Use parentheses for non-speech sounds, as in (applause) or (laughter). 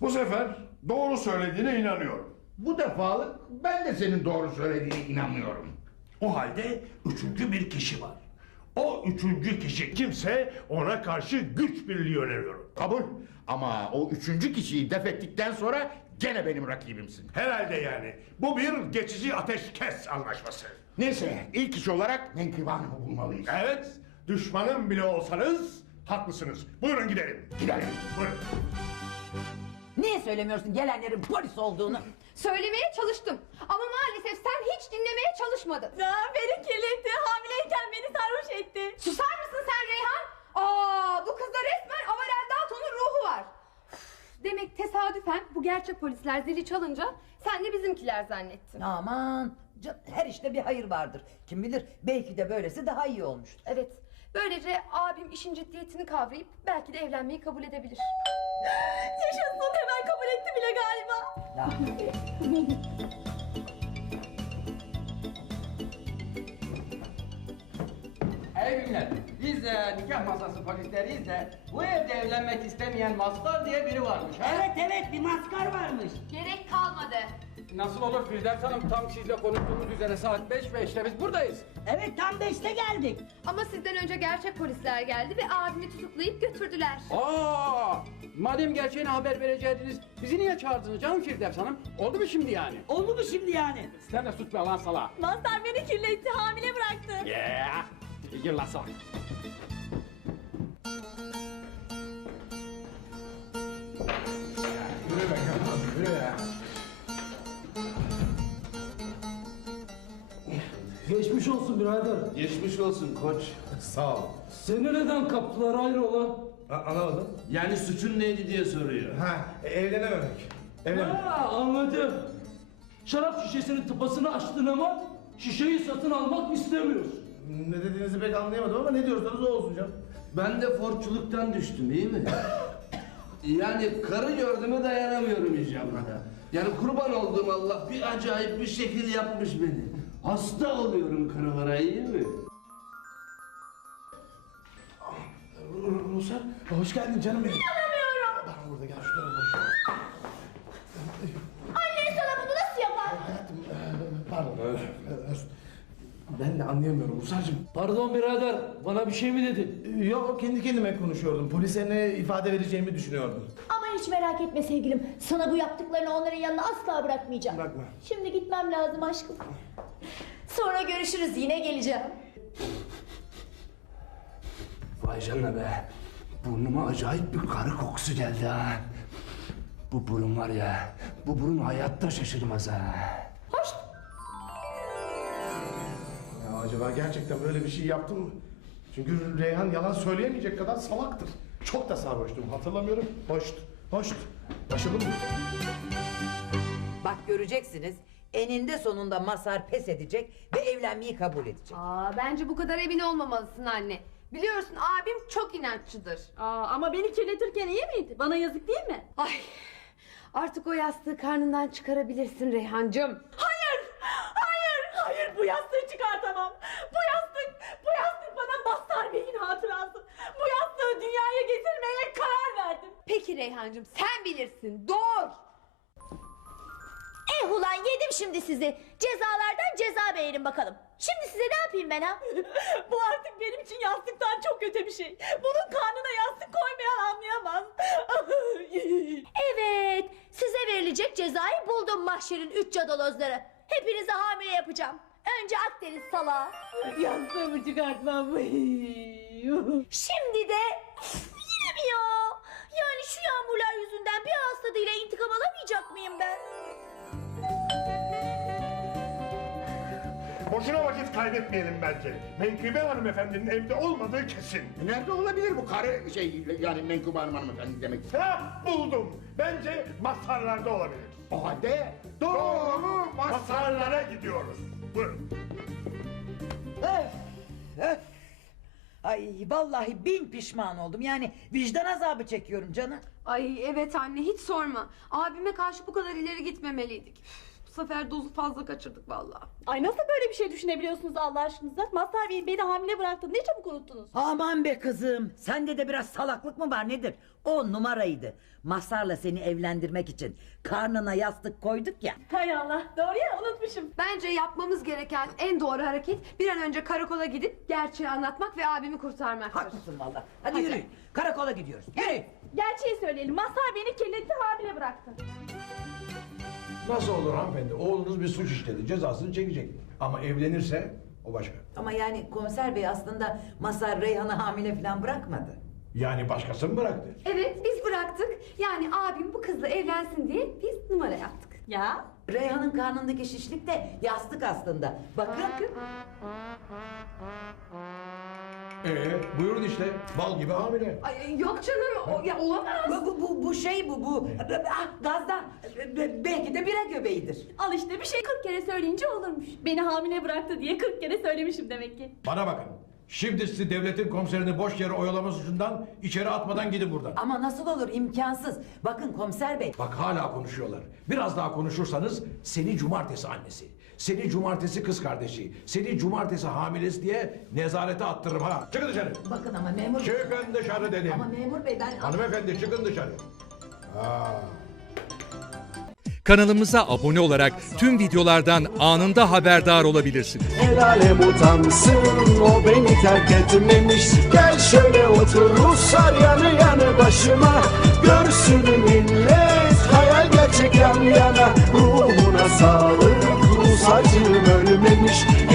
Bu sefer doğru söylediğine inanıyorum. Bu defalık ben de senin doğru söylediğine inanmıyorum. O halde üçüncü bir kişi var. O üçüncü kişi kimse ona karşı güç birliği öneriyorum. Kabul. Ama o üçüncü kişiyi def ettikten sonra gene benim rakibimsin. Herhalde yani. Bu bir geçici ateşkes anlaşması. Neyse ilk iş olarak Menkıbe Hanım'ı bulmalıyız. Evet, düşmanım bile olsanız haklısınız. Buyurun gidelim. Gidelim. Buyurun. Niye söylemiyorsun gelenlerin polis olduğunu? Söylemeye çalıştım. Ama maalesef sen hiç dinlemeye çalışmadın. Ya beni kirletti. Hamileyken beni sarhoş etti. Susar mısın sen Reyhan? Aa, bu kızda resmen Avarel Dalton'un ruhu var. Demek tesadüfen bu gerçek polisler zili çalınca sen de bizimkiler zannettin. Aman can- her işte bir hayır vardır. Kim bilir belki de böylesi daha iyi olmuştur. Evet. Böylece abim işin ciddiyetini kavrayıp belki de evlenmeyi kabul edebilir. Yaşasın etti bile galiba. İyi günler. Biz de nikah masası polisleriyiz de bu evde evlenmek istemeyen Maskar diye biri varmış. ha? Evet evet bir maskar varmış. Gerek kalmadı. Nasıl olur Firdevs Hanım tam sizle konuştuğumuz üzere saat 5 ve işte biz buradayız. Evet tam beşte geldik. Ama sizden önce gerçek polisler geldi ve abimi tutuklayıp götürdüler. Aa, madem gerçeğini haber vereceydiniz bizi niye çağırdınız canım Firdevs Hanım? Oldu mu şimdi yani? Oldu mu şimdi yani? Sen de suç be lan sala. Mazhar beni kirletti. Hamile bıraktı. Yeah. Gir lan salak. Geçmiş olsun birader. Geçmiş olsun koç. (laughs) Sağ ol. Seni neden kaptılar hayrola? anlamadım. Yani suçun neydi diye soruyor. Ha, e, evlenememek. Ha, anladım. Şarap şişesinin tıpasını açtın ama şişeyi satın almak istemiyorsun. Ne dediğinizi pek anlayamadım ama ne diyorsanız o olsun canım. Ben de forçuluktan düştüm iyi mi? yani karı gördüğüme dayanamıyorum icabında. Yani kurban olduğum Allah bir acayip bir şekil yapmış beni. Hasta oluyorum karılara iyi mi? Rusar, hoş geldin canım benim. İnanamıyorum. Bana burada gel şu tarafa boş. Annen sana bunu nasıl yapar? Pardon. Ben de anlayamıyorum Rusar'cığım. Pardon birader, bana bir şey mi dedin? Yok kendi kendime konuşuyordum. Polise ne ifade vereceğimi düşünüyordum. Ama hiç merak etme sevgilim. Sana bu yaptıklarını onların yanına asla bırakmayacağım. Bırakma. Şimdi gitmem lazım aşkım. Sonra görüşürüz yine geleceğim. Vay canına be. Burnuma acayip bir karı kokusu geldi ha. Bu burun var ya, bu burun hayatta şaşırmaz ha. Hoş. Ya acaba gerçekten böyle bir şey yaptım mı? Çünkü Reyhan yalan söyleyemeyecek kadar salaktır. Çok da sarhoştum hatırlamıyorum. Hoştu, hoştu. Başarılı mı? bak göreceksiniz eninde sonunda Masar pes edecek ve evlenmeyi kabul edecek. Aa, bence bu kadar emin olmamalısın anne. Biliyorsun abim çok inatçıdır. Aa, ama beni kirletirken iyi miydi? Bana yazık değil mi? Ay artık o yastığı karnından çıkarabilirsin Reyhancığım. Hayır! Hayır! Hayır bu yastığı çıkartamam. Bu yastık, bu yastık bana Mazhar Bey'in hatırası. Bu yastığı dünyaya getirmeye karar verdim. Peki Reyhancığım sen bilirsin doğur. Eh ulan yedim şimdi sizi. Cezalardan ceza beğenin bakalım. Şimdi size ne yapayım ben ha? (laughs) Bu artık benim için yastıktan çok kötü bir şey. Bunun karnına yastık koymayan anlayamaz. (laughs) evet, size verilecek cezayı buldum mahşerin üç cadalozları. Hepinizi hamile yapacağım. Önce Akdeniz salağı. Yastığımı çıkartmam. (laughs) Şimdi de... Yine mi ya? Yani şu yağmurlar yüzünden bir tadıyla intikam alamayacak mıyım ben? Boşuna vakit kaybetmeyelim bence. Menkıbe hanımefendinin evde olmadığı kesin. Nerede olabilir bu karı şey yani Menkıbe Hanım hanımefendi demek. Ha buldum. Bence masarlarda olabilir. O halde Doğru masarlara gidiyoruz. Buyurun. Öf, öf. Ay vallahi bin pişman oldum. Yani vicdan azabı çekiyorum canım. Ay evet anne hiç sorma. Abime karşı bu kadar ileri gitmemeliydik. Bu sefer dozu fazla kaçırdık vallahi. Ay nasıl böyle bir şey düşünebiliyorsunuz Allah aşkınıza? Mazhar Bey beni hamile bıraktı. Ne çabuk unuttunuz. Aman be kızım. Sende de biraz salaklık mı var nedir? O numaraydı. Masarla seni evlendirmek için karnına yastık koyduk ya. Hay Allah. Doğru ya unutmuşum. Bence yapmamız gereken en doğru hareket bir an önce karakola gidip gerçeği anlatmak ve abimi kurtarmaktır. Haklısın valla. Hadi yürü. Karakola gidiyoruz. Yürü. Gerçeği söyleyelim. Mazhar beni kirletti hamile bıraktı. Nasıl olur hanımefendi? Oğlunuz bir suç işledi. Cezasını çekecek. Ama evlenirse o başka. Ama yani komiser bey aslında Masar Reyhan'ı hamile falan bırakmadı. Yani başkası mı bıraktı? Evet biz bıraktık. Yani abim bu kızla evlensin diye biz numara yaptık. Ya Reyhan'ın karnındaki şişlik de yastık aslında. Bakın. Ee, buyurun işte. Bal gibi hamile. Ay, yok canım o, ya olamaz. Bu, bu, bu, bu şey bu bu. Ah, gazdan. Belki de bira göbeğidir. al işte bir şey 40 kere söyleyince olurmuş. Beni hamile bıraktı diye 40 kere söylemişim demek ki. Bana bakın. Şimdi sizi devletin komiserini boş yere oyalama suçundan içeri atmadan gidin buradan. Ama nasıl olur imkansız. Bakın komiser bey. Bak hala konuşuyorlar. Biraz daha konuşursanız seni cumartesi annesi, seni cumartesi kız kardeşi, seni cumartesi hamilesi diye nezarete attırırım ha. Çıkın dışarı. Bakın ama memur bey. Çıkın dışarı dedim. Ama memur bey ben... Hanımefendi çıkın dışarı. Ha. Kanalımıza abone olarak tüm videolardan anında haberdar olabilirsiniz. El alem utansın o beni terk etmemiş Gel şöyle otur Ruslar yanı yanı başıma Görsün gerçek